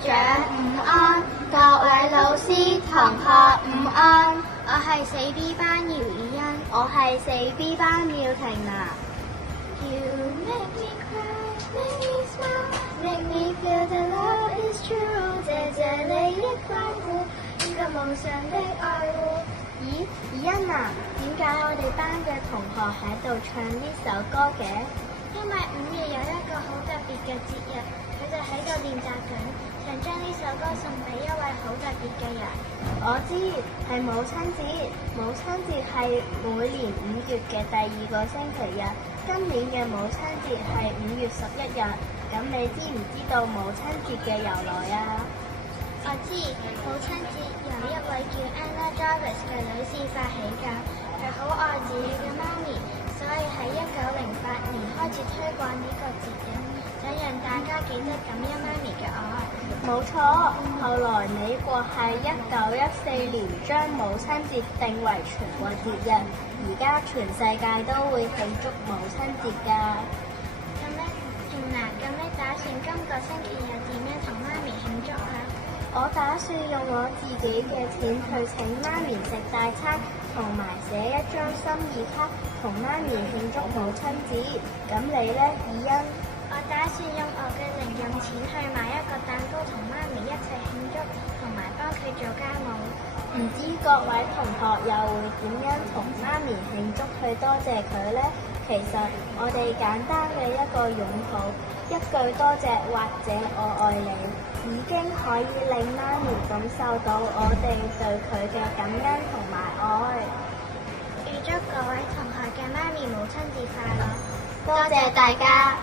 長午安，各位老師同學午安。我係四 B 班姚以欣，我係四 B 班廖婷娜。You make me cry, make me smile, make me feel that love is true。謝謝你的關顧，以及夢想的愛護。咦，以欣啊，點解我哋班嘅同學喺度唱呢首歌嘅？因為5月有一個好特別嘅節日，佢哋喺度練習緊，想將呢首歌送俾一位好特別嘅人。我知係母親節，母親節係每年5月嘅第2個星期日。今年嘅母親節係5月11日。咁你知唔知道母親節嘅由來啊？我知，母親節由一位叫 Anna Jarvis 嘅女士發起㗎。佢好愛自己嘅媽咪，所以喺1908年開始推廣呢個節日，想讓大家記得感恩媽咪嘅愛。冇錯，後來美國喺1914年將母親節定為全國節日，而家全世界都會慶祝母親節㗎。咁呢，婷娜，咁你打算今個星期日點樣同媽咪慶祝啊？我打算用我自己嘅錢去請媽咪食大餐，同埋寫一張心意卡同媽咪慶祝母親節。咁你呢，以欣？我打算用我嘅零用錢去買一個蛋糕同媽咪一齊慶祝，同埋幫佢做家務。唔知各位同學又會點樣同媽咪慶祝去多謝佢呢？其實我哋簡單嘅一個擁抱，一句多謝或者我愛你，已經可以令媽咪感受到我哋對佢嘅感恩同埋愛。預祝各位同學嘅媽咪母親節快樂！多謝大家。